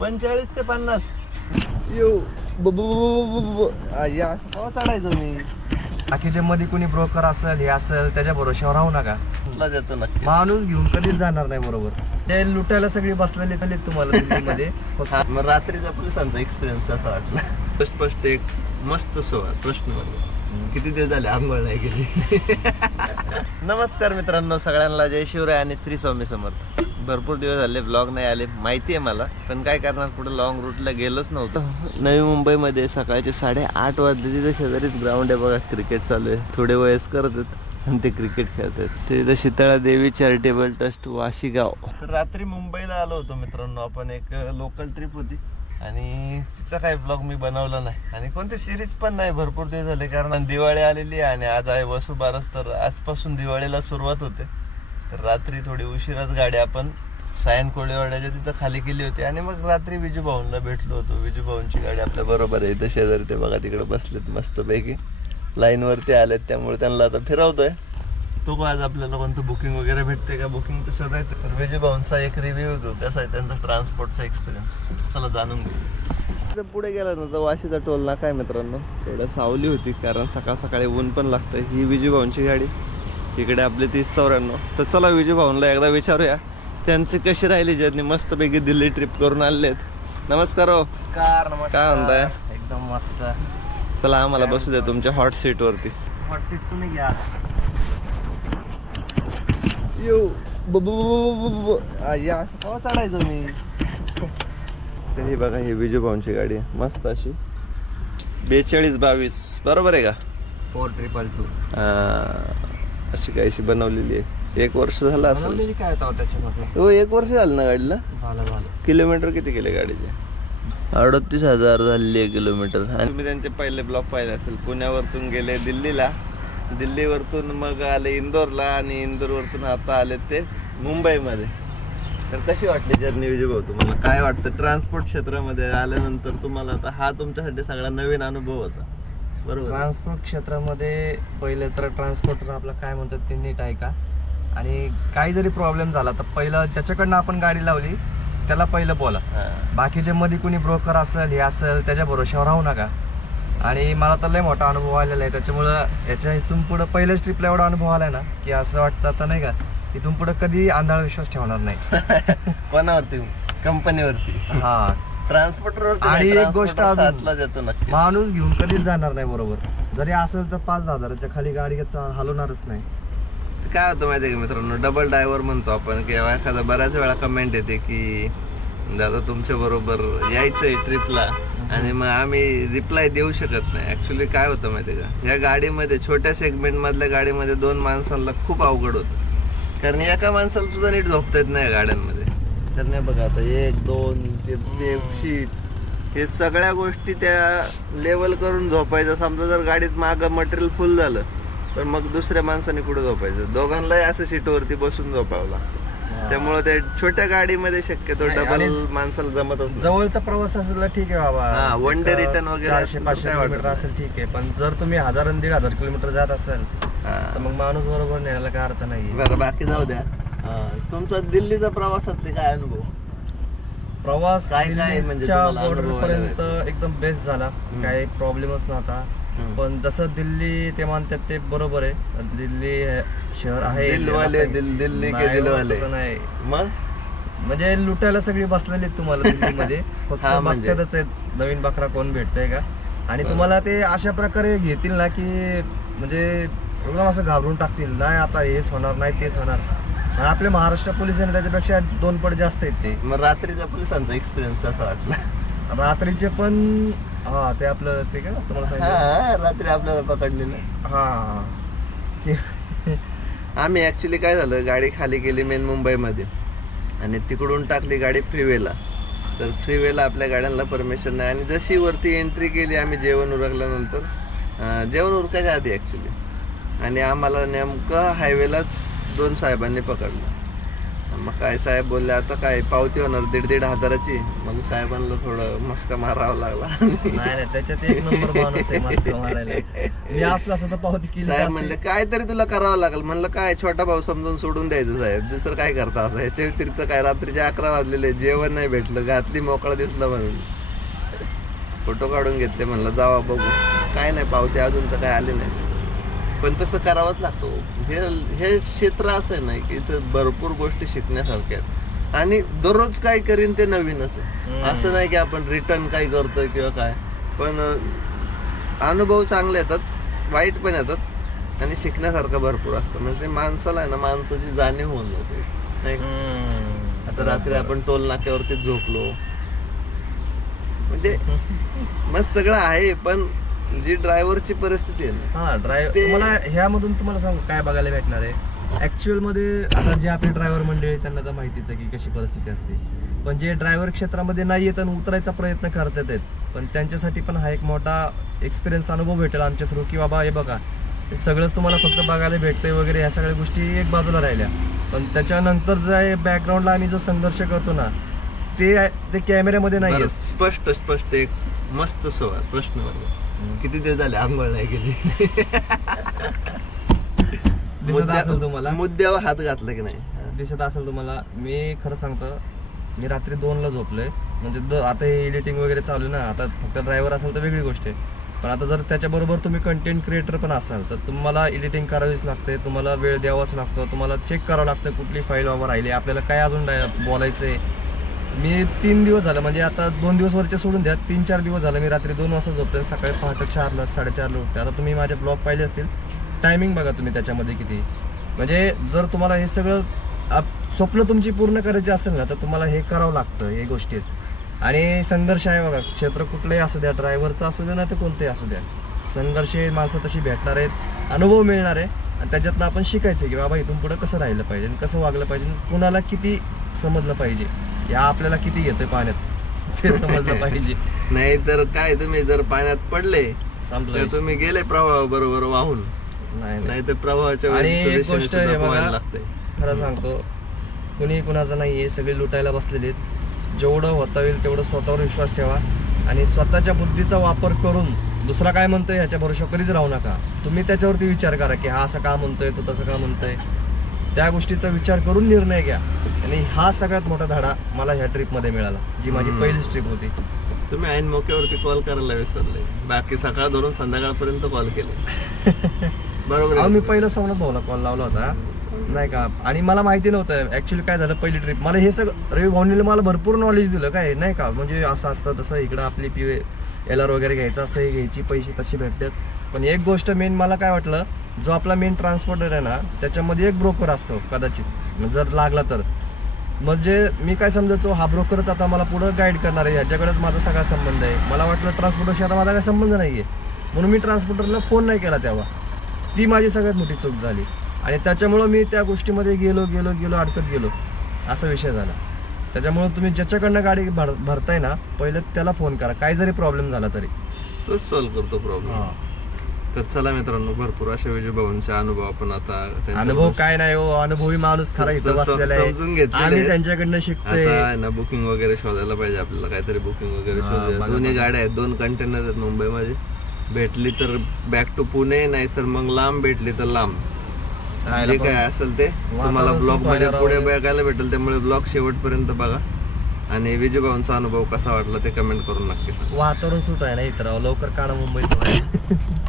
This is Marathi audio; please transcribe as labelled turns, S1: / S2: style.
S1: पंचेचाळीस ते पन्नास. येऊ या चढायचं मी.
S2: बाकीच्या मध्ये कोणी ब्रोकर असेल हे असेल त्याच्या भरोश्यावर राहू नका.
S1: देतो नक्की
S2: माणूस घेऊन कधीच जाणार नाही बरोबर. ते लुटायला सगळी बसलेले तले तुम्हाला दिल्लीमध्ये
S1: मग रात्रीचा पोलिसांचा एक्सपिरियन्स कसा वाटला? स्पष्ट एक मस्त सोहळा प्रश्न म्हणजे. किती दिवस झाले आंघोळ नाही गेली नमस्कार मित्रांनो सगळ्यांना जय शिवराय आणि श्री स्वामी समर्थ. भरपूर दिवस झाले ब्लॉग नाही आले. माहिती आहे मला पण काय करणार पुढे लॉंग रूटला गेलोच नव्हतं. नवी मुंबईमध्ये सकाळचे साडेआठ वाजले तिथे शेजारीच ग्राउंड आहे बघा क्रिकेट चालू आहे. थोडे वयस्कर आहेत आणि ते क्रिकेट खेळतात ते इथं शीतळा देवी चॅरिटेबल ट्रस्ट वाशीगाव. तर रात्री मुंबईला आलो होतो मित्रांनो आपण एक लोकल ट्रिप होती. आणि तिचा काही ब्लॉग मी बनवला नाही. आणि कोणती सिरीज पण नाही भरपूर दिवस झाले कारण दिवाळी आलेली आहे आणि आज आहे वसुबारस तर आजपासून दिवाळीला सुरुवात होते. तर रात्री थोडी उशिराच गाडी आपण सायन कोळेवाड्याच्या तिथं खाली केली होती आणि मग रात्री विजूभाऊंना भेटलो होतो. विजूभाऊंची गाडी आपल्या बरोबर आहे. इथं शेजारी ते बघा तिकडे बसलेत मस्तपैकी. लाईनवरती आलेत त्यामुळे त्यांना आता फिरवतोय. तो आज आपल्याला कोणतं बुकिंग वगैरे भेटते का? बुकिंग तर शोधायचं. तर विजूभाऊंचा एक रिव्ह्यू घेऊ कसा आहे त्यांचा ट्रान्सपोर्टचा एक्सपिरियन्स चला जाणून घेऊ. पुढे गेला नव्हता वाशीचा टोल ना काय मित्रांनो? थोडं सावली होती कारण सकाळ सकाळी ऊन पण लागतं ही विजूभाऊंची गाडी. इकडे आपले तीस चौऱ्याण्णव. तर चला विजू भाऊंना एकदा विचारूया. त्यांची कशी राहिली जर्नी मस्तपैकी दिल्ली ट्रिप करून आलेत नमस्कार हो.
S2: नमस्कार
S1: काय म्हणताय?
S2: एकदम मस्त.
S1: चला आम्हाला बसू द्या तुमच्या हॉट सीट वरती.
S2: हॉट सीट तुम्ही घ्या.
S1: येऊ या. केव्हा चढायचं मी? तर ही बघा ही विजू भाऊंची गाडी आहे. मस्त अशी. बेचाळीस बावीस. बरोबर आहे का?
S2: फोर ट्रिपल टू
S1: अशी काहीशी बनवलेली आहे. एक वर्ष झालं असेल
S2: बनवलेली काय होता त्याच्यामध्ये?
S1: हो एक वर्ष झालं ना गाडीला.
S2: झालं झालं.
S1: किलोमीटर किती केले गाडीचे? अडतीस हजार झालेली आहे किलोमीटर. आणि तुम्ही त्यांचे पहिले ब्लॉक पाहिले असेल. पुण्यावरतून गेले दिल्लीला. दिल्लीवरतून मग आले इंदोरला आणि इंदोरवरतून आता आले ते मुंबईमध्ये. तर कशी वाटली जर्नी विजय भाऊ? तुम्हाला काय वाटतं? ट्रान्सपोर्ट क्षेत्रामध्ये आल्यानंतर तुम्हाला आता हा तुमच्यासाठी सगळा नवीन अनुभव होता. बरोबर.
S2: ट्रान्सपोर्ट क्षेत्रामध्ये पहिले तर ट्रान्सपोर्टर आपलं काय म्हणतात ते नीट ऐका आणि काही जरी प्रॉब्लेम झाला तर पहिलं ज्याच्याकडनं आपण गाडी लावली त्याला पहिलं बोला.
S1: हा.
S2: बाकीचे मध्ये कोणी ब्रोकर असेल हे असेल त्याच्या भरोश्यावर राहू नका. आणि मला तर लय मोठा अनुभव आलेला आहे. त्याच्यामुळं याच्या इथून पुढं पहिल्याच ट्रिपला एवढा अनुभव आलाय ना की असं वाटतं आता नाही का इथून पुढं कधी आंधळा विश्वास ठेवणार नाही.
S1: कोणावरती? कंपनीवरती
S2: हा.
S1: ट्रान्सपोर्टरवरती
S2: आणि एक गोष्ट अजून.
S1: साथला देतो नक्की
S2: माणूस घेऊन कधीच जाणार नाही बरोबर. जरी असेल तर पाच हजाराच्या खाली गाडी चा- हलवणारच नाही.
S1: काय होतं माहिती आहे का मित्रांनो? डबल ड्रायव्हर म्हणतो आपण किंवा एखादा बऱ्याच वेळा कमेंट येते की दादा तुमच्या बरोबर यायचंय ट्रिपला आणि मग आम्ही रिप्लाय देऊ शकत नाही. ऍक्च्युली काय होतं माहिती आहे का? या गाडीमध्ये छोट्या सेगमेंट मधल्या गाडीमध्ये दोन माणसांना खूप अवघड होतं. कारण एका माणसाला सुद्धा नीट झोपता येत नाही या गाड्यांमध्ये. तर नाही बघा आता. एक दोन ते शीट हे सगळ्या गोष्टी त्या लेवल करून झोपायचं. समजा जर गाडीत मागं मटेरियल फुल झालं पण मग दुसऱ्या माणसाने कुठे झोपायचं? दोघांनाही असं सीटवरती बसून झोपावं लागतं. त्यामुळे ते छोट्या गाडीमध्ये शक्यतो डबल माणसाला जमत असतं
S2: जवळचा प्रवास असेल तर ठीक आहे बाबा.
S1: day
S2: एक,
S1: return वगैरे तर
S2: पाचशे किलोमीटर. असेल ठीक आहे. पण जर तुम्ही हजार आणि दीड हजार किलोमीटर जात असेल तर मग माणूस बरोबर न्यायला काय अर्थ नाही
S1: बरं बाकी जाऊ द्या. तुमचा दिल्लीचा प्रवासात ते काय अनुभव?
S2: प्रवास
S1: काय- काय म्हणजे
S2: दिल्लीच्या
S1: तुम्हाला अनुभव
S2: पर्यंत एकदम बेस्ट झाला. काही प्रॉब्लेमच नव्हता.
S1: हम्म.
S2: पण जसं दिल्ली ते मानतात ते बरोबर आहे. दिल्ली हे शहर आहे.
S1: दिलवाले, दिल- दिल्ली के
S2: नाही हो,
S1: दिलवाले.
S2: तसं नाही.
S1: मग?
S2: म्हणजे लुटायला सगळी बसलेली आहेत तुम्हाला दिल्लीमध्ये. फक्त
S1: हा, म्हणजे.
S2: बघतातच आहेत नवीन बकरा कोण भेटतंय का? आणि तुम्हाला ते अशा प्रकारे घेतील ना की म्हणजे एकदम असं घाबरून टाकतील. नाही आता हेच होणार नाही तेच होणार. आपले महाराष्ट्र पोलीस आहे ना त्याच्यापेक्षा दोन पट जास्त आहेत ते.
S1: मग रात्रीचा पोलिसांचा एक्सपिरियन्स कसा वाटला?
S2: रात्रीचे पण हा ते आपलं ते का तुम्हाला सांगितलं?
S1: हा रात्री आपल्याला पकडलेलं.
S2: हा. हा. ते-
S1: आम्ही ऍक्च्युली काय झालं गाडी खाली गेली मेन मुंबईमध्ये. आणि तिकडून टाकली गाडी फ्रीवेला तर फ्रीवेला आपल्या गाड्यांना परमिशन नाही. आणि जशी वरती एंट्री केली आम्ही जेवण उरकल्यानंतर अं, जेवण उरकायच्या आधी ऍक्च्युली आणि आम्हाला नेमकं हायवेलाच दोन साहेबांनी पकडलं. मग काय साहेब बोलले आता काय पावती होणार दीड दीड हजाराची. मग साहेबांना थोडं मस्का मारावा लागला.
S2: नाही नाही त्याच्यात एक नंबर माणूस आहे मस्त मारायला. मी असला असं तर पावती केली
S1: साहेब. म्हणले काय तरी तुला करावं लागेल. म्हणलं काय छोटा भाऊ समजून सोडून द्यायचं साहेब. दुसरं काय करता आता? ह्याच्या व्यतिरिक्त काय रात्रीचे अकरा वाजलेले जेवण नाही भेटलं घातली मोकळा दिसलं म्हणून. फोटो काढून घेतले म्हणलं जावा बघू. काय नाही पावते अजून तर काय आले नाही. पण तसं करावंच लागतो. हे हे क्षेत्र असं आहे ना की इथं भरपूर गोष्टी शिकण्यासारख्या आहेत. आणि दररोज काय करीन ते नवीनच आहे. असं नाही की आपण रिटर्न काय करतोय किंवा काय. पण अनुभव चांगले येतात वाईट पण येतात आणि शिकण्यासारखं भरपूर असतं. म्हणजे माणसाला आहे ना माणसाची जाणीव होऊन जाते. नाही का? आता रात्री आपण टोल नाक्यावरती झोपलो. म्हणजे मग सगळं आहे पण जी ड्रायव्हरची परिस्थिती आहे ना
S2: हा ड्रायव्हर
S1: ते-
S2: तुम्हाला ह्यामधून तुम्हाला सांगू काय बघायला भेटणार आहे? ऍक्च्युअलमध्ये आता जे आपले ड्रायव्हर मंडळी आहेत, त्यांना तर माहितीच आहे की कशी परिस्थिती असते. पण जे ड्रायव्हर क्षेत्रामध्ये नाही येत आणि उतरायचा प्रयत्न करतात आहेत पण त्यांच्यासाठी पण हा एक मोठा एक्सपिरियन्स अनुभव भेटेल आमच्या थ्रू की बाबा हे बघा हे सगळंच तुम्हाला फक्त बघायला भेटतंय वगैरे ह्या सगळ्या गोष्टी एक बाजूला राहिल्या. पण त्याच्यानंतर जे बॅकग्राऊंडला आम्ही जो संघर्ष करतो ना ते ते कॅमेऱ्यामध्ये नाही
S1: बरं,
S2: येत
S1: स्पष्ट स्पष्ट एक मस्त सवाल प्रश्न वर्ग किती दिवस झाले आंघोळ नाही केली?
S2: दिसत असेल तुम्हाला.
S1: मुद्द्यावर हात घातला की नाही?
S2: दिसत असेल तुम्हाला. मी खरं सांगतो मी रात्री दोनला झोपलोय. म्हणजे द- आता हे एडिटिंग वगैरे चालू आहे ना आता फक्त ड्रायव्हर असेल तर वेगळी गोष्ट आहे. पण आता जर त्याच्याबरोबर तुम्ही कंटेंट क्रिएटर पण असाल तर तुम्हाला एडिटिंग करावीच लागते तुम्हाला वेळ द्यावाच लागतो तुम्हाला चेक करावं लागतं कुठली फाईल बाबा राहिली आपल्याला काय अजून बोलायचं आहे मी तीन दिवस झालं म्हणजे आता दोन दिवस वरचे सोडून द्या तीन चार दिवस झालं मी रात्री दोन वाजता झोपतो सकाळी पहाटे चारला साडेचारला उठते. आता तुम्ही माझे ब्लॉग पाहिले असतील टायमिंग बघा तुम्ही त्याच्यामध्ये किती. म्हणजे जर तुम्हाला हे सगळं आप- स्वप्न तुमची पूर्ण करायची असेल ना तर तुम्हाला हे करावं लागतं हे गोष्टी. आहेत. आणि संघर्ष आहे बघा क्षेत्र कुठलंही असू द्या ड्रायव्हरचं असू द्या ना ते कोणतंही असू द्या. संघर्ष माणसं तशी भेटणार आहेत अनुभव मिळणार आहे आणि त्याच्यातनं आपण शिकायचं की बाबा इथून पुढं कसं राहिलं पाहिजे कसं वागलं पाहिजे कुणाला किती समजलं पाहिजे. या आपल्याला किती येतंय पाण्यात? ते समजलं पाहिजे.
S1: नाही तर काय तुम्ही जर पाण्यात पडले तर
S2: संपलं
S1: तुम्ही गेले प्रवाह बरोबर वाहून.
S2: नाही नाही.
S1: नाही तर प्रवाहाच्या
S2: आणि एक गोष्ट बघा,
S1: पोहायला लागतंय
S2: खरं सांगतो कुणी कुणाचं नाहीये सगळे लुटायला बसलेले आहेत. जेवढं होता येईल तेवढं स्वतःवर विश्वास ठेवा. आणि स्वतःच्या बुद्धीचा वापर करून दुसरा काय म्हणतोय ह्याच्या भरोशावर कधीच राहू नका. तुम्ही त्याच्यावरती विचार करा की हा असं का म्हणतोय तो तसं का म्हणतोय. त्या गोष्टीचा विचार करून निर्णय घ्या. आणि हा सगळ्यात मोठा धडा मला ह्या ट्रिपमध्ये मिळाला जी माझी. पहिलीच ट्रिप होती.
S1: तुम्ही ऐन मोक्यावरती कॉल करायला विसरले. बाकी सकाळ धरून संध्याकाळपर्यंत कॉल केले. बरोबर?
S2: मी पहिलं सोमनाथ भाऊला कॉल लावला होता. नाही का? आणि मला माहिती नव्हतं ऍक्च्युली काय झालं पहिली ट्रिप मला हे सगळं रवी भाऊनीला मला भरपूर नॉलेज दिलं काय नाही का? म्हणजे असं असतं तसं इकडं आपली पी एल आर वगैरे घ्यायचं असं हे घ्यायची पैसे तसे भेटतात. पण एक गोष्ट मेन मला काय वाटलं जो आपला मेन ट्रान्सपोर्टर आहे ना त्याच्यामध्ये एक ब्रोकर असतो कदाचित. जर लागला तर. म्हणजे मी काय समजायचो हा ब्रोकरच आता मला पुढं गाईड करणार आहे ह्याच्याकडेच माझा सगळा संबंध आहे. मला वाटलं ट्रान्सपोर्टरशी आता माझा काही संबंध नाही आहे म्हणून मी ट्रान्सपोर्टरला फोन नाही केला तेव्हा. ती माझी सगळ्यात मोठी चूक झाली. आणि त्याच्यामुळं मी त्या गोष्टीमध्ये गेलो गेलो गेलो अडकत गेलो. असा विषय झाला. त्याच्यामुळं तुम्ही ज्याच्याकडनं गाडी भर भरताय ना पहिलं त्याला फोन करा. काय जरी प्रॉब्लेम झाला तरी.
S1: तोच सॉल्व्ह करतो प्रॉब्लेम तर चला मित्रांनो भरपूर अशा विजय भाऊंचे अनुभव आपण आता
S2: अनुभव काय नाही हो अनुभवी माणूस खरा इथं बसलेला
S1: समजून घेतलेले
S2: आम्ही. त्यांच्याकडनं शिकतोय
S1: आता आहे ना बुकिंग वगैरे शोधायला पाहिजे आपल्याला काहीतरी बुकिंग वगैरे
S2: हा,
S1: शोधूया
S2: बघा,
S1: दोन्ही
S2: बघा.
S1: गाड्या आहेत दोन कंटेनर आहेत मुंबईमध्ये भेटली तर बॅक टू पुणे नाही तर मग लांब भेटली तर लांब
S2: राहायला
S1: जे
S2: पण-
S1: काय असेल ते तुम्हाला
S2: वातावरण
S1: ब्लॉग
S2: सुटमध्ये
S1: पुढे
S2: राहावं.
S1: बघायला भेटेल त्यामुळे ब्लॉग शेवटपर्यंत बघा आणि विजय भाऊंचा अनुभव कसा वाटला ते कमेंट करून नक्की सांगा
S2: वातावरण सुट आहे ना इथं राव. लवकर काढा मुंबईत